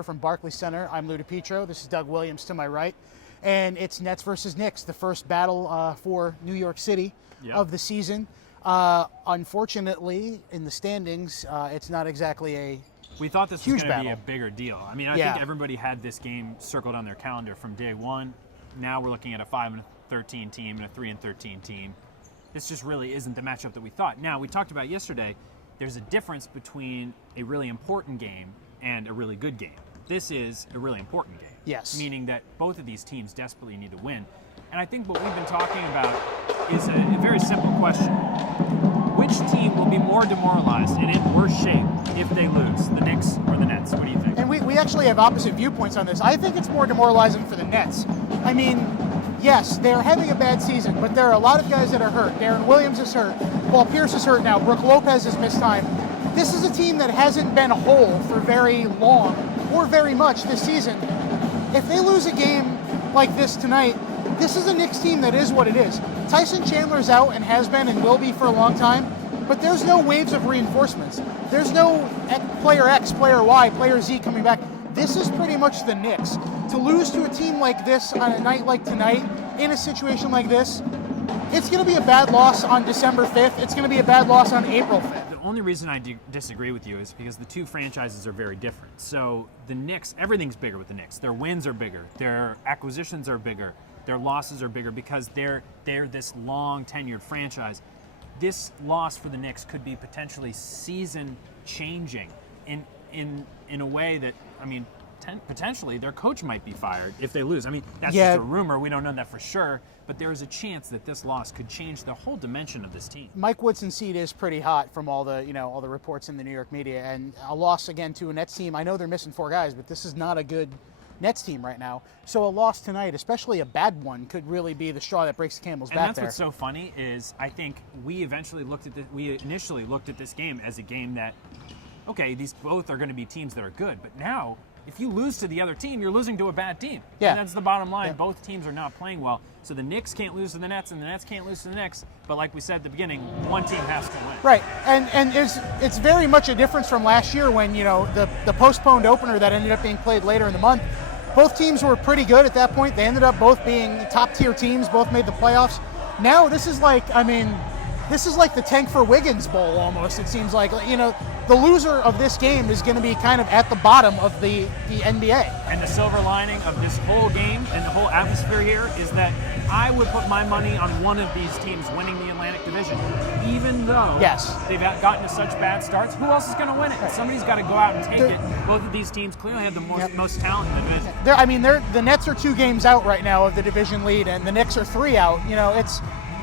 here from Barclays Center. I'm Lou DiPietro. This is Doug Williams to my right. And it's Nets versus Knicks, the first battle for New York City of the season. Unfortunately, in the standings, it's not exactly a We thought this was going to be a bigger deal. I mean, I think everybody had this game circled on their calendar from day one. Now we're looking at a 5-13 team and a 3-13 team. This just really isn't the matchup that we thought. Now, we talked about yesterday, there's a difference between a really important game and a really good game. This is a really important game. Yes. Meaning that both of these teams desperately need to win. And I think what we've been talking about is a very simple question. Which team will be more demoralized and in worse shape if they lose, the Knicks or the Nets? What do you think? And we actually have opposite viewpoints on this. I think it's more demoralizing for the Nets. I mean, yes, they're having a bad season, but there are a lot of guys that are hurt. Darren Williams is hurt. Paul Pierce is hurt now. Brook Lopez has missed time. This is a team that hasn't been whole for very long or very much this season. If they lose a game like this tonight, this is a Knicks team that is what it is. Tyson Chandler's out and has been and will be for a long time, but there's no waves of reinforcements. There's no player X, player Y, player Z coming back. This is pretty much the Knicks. To lose to a team like this on a night like tonight, in a situation like this, it's going to be a bad loss on December 5th. It's going to be a bad loss on April 5th. The only reason I disagree with you is because the two franchises are very different. So the Knicks, everything's bigger with the Knicks. Their wins are bigger. Their acquisitions are bigger. Their losses are bigger because they're this long tenured franchise. This loss for the Knicks could be potentially season changing in a way that, I mean, potentially their coach might be fired if they lose. I mean, that's just a rumor. We don't know that for sure. But there is a chance that this loss could change the whole dimension of this team. Mike Woodson's seat is pretty hot from all the reports in the New York media, and a loss again to a Nets team. I know they're missing 4 guys, but this is not a good Nets team right now. So a loss tonight, especially a bad one, could really be the straw that breaks the camel's back there. And that's what's so funny is I think we initially looked at this game as a game that, okay, these both are going to be teams that are good, but now if you lose to the other team, you're losing to a bad team. Yeah. And that's the bottom line. Yeah. Both teams are not playing well. So the Knicks can't lose to the Nets, and the Nets can't lose to the Knicks. But like we said at the beginning, one team has to win. Right. And it's very much a difference from last year when, the postponed opener that ended up being played later in the month, both teams were pretty good at that point. They ended up both being top-tier teams, both made the playoffs. Now this is like the Tank for Wiggins Bowl almost, it seems like. The loser of this game is going to be kind of at the bottom of the NBA. And the silver lining of this whole game and the whole atmosphere here is that I would put my money on one of these teams winning the Atlantic Division. Even though they've gotten to such bad starts, who else is going to win it? Right. Somebody's got to go out and take it. Both of these teams clearly have the most talent in the division. The Nets are 2 games out right now of the division lead, and the Knicks are 3 out.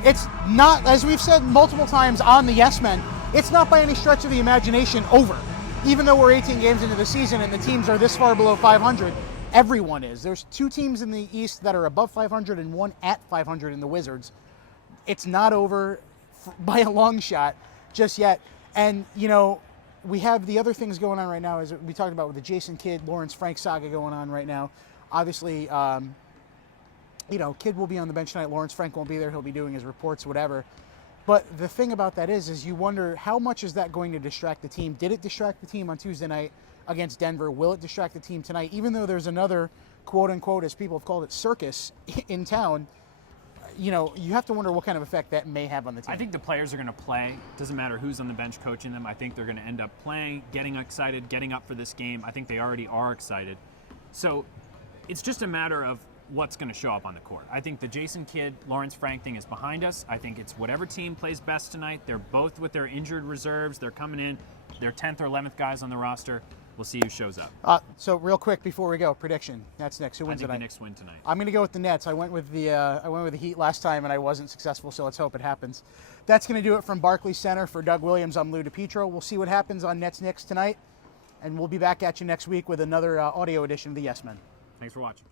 It's not, as we've said multiple times on the Yes Men, it's not by any stretch of the imagination over. Even though we're 18 games into the season and the teams are this far below 500, everyone is. There's 2 teams in the East that are above 500 and 1 at 500 in the Wizards. It's not over by a long shot just yet. And, we have the other things going on right now, as we talked about with the Jason Kidd, Lawrence Frank saga going on right now. Obviously, Kidd will be on the bench tonight. Lawrence Frank won't be there. He'll be doing his reports, whatever. But the thing about that is you wonder how much is that going to distract the team? Did it distract the team on Tuesday night against Denver? Will it distract the team tonight? Even though there's another, quote unquote, as people have called it, circus in town, you have to wonder what kind of effect that may have on the team. I think the players are going to play. Doesn't matter who's on the bench coaching them. I think they're going to end up playing, getting excited, getting up for this game. I think they already are excited. So it's just a matter of what's going to show up on the court. I think the Jason Kidd, Lawrence Frank thing is behind us. I think it's whatever team plays best tonight. They're both with their injured reserves. They're coming in. They're 10th or 11th guys on the roster. We'll see who shows up. So real quick before we go, prediction. That's Knicks. Who wins tonight? I think the Knicks win tonight. I'm going to go with the Nets. I went with the Heat last time and I wasn't successful, so let's hope it happens. That's going to do it from Barclays Center. For Doug Williams, I'm Lou DiPietro. We'll see what happens on Nets Knicks tonight, and we'll be back at you next week with another audio edition of the Yes Men. Thanks for watching.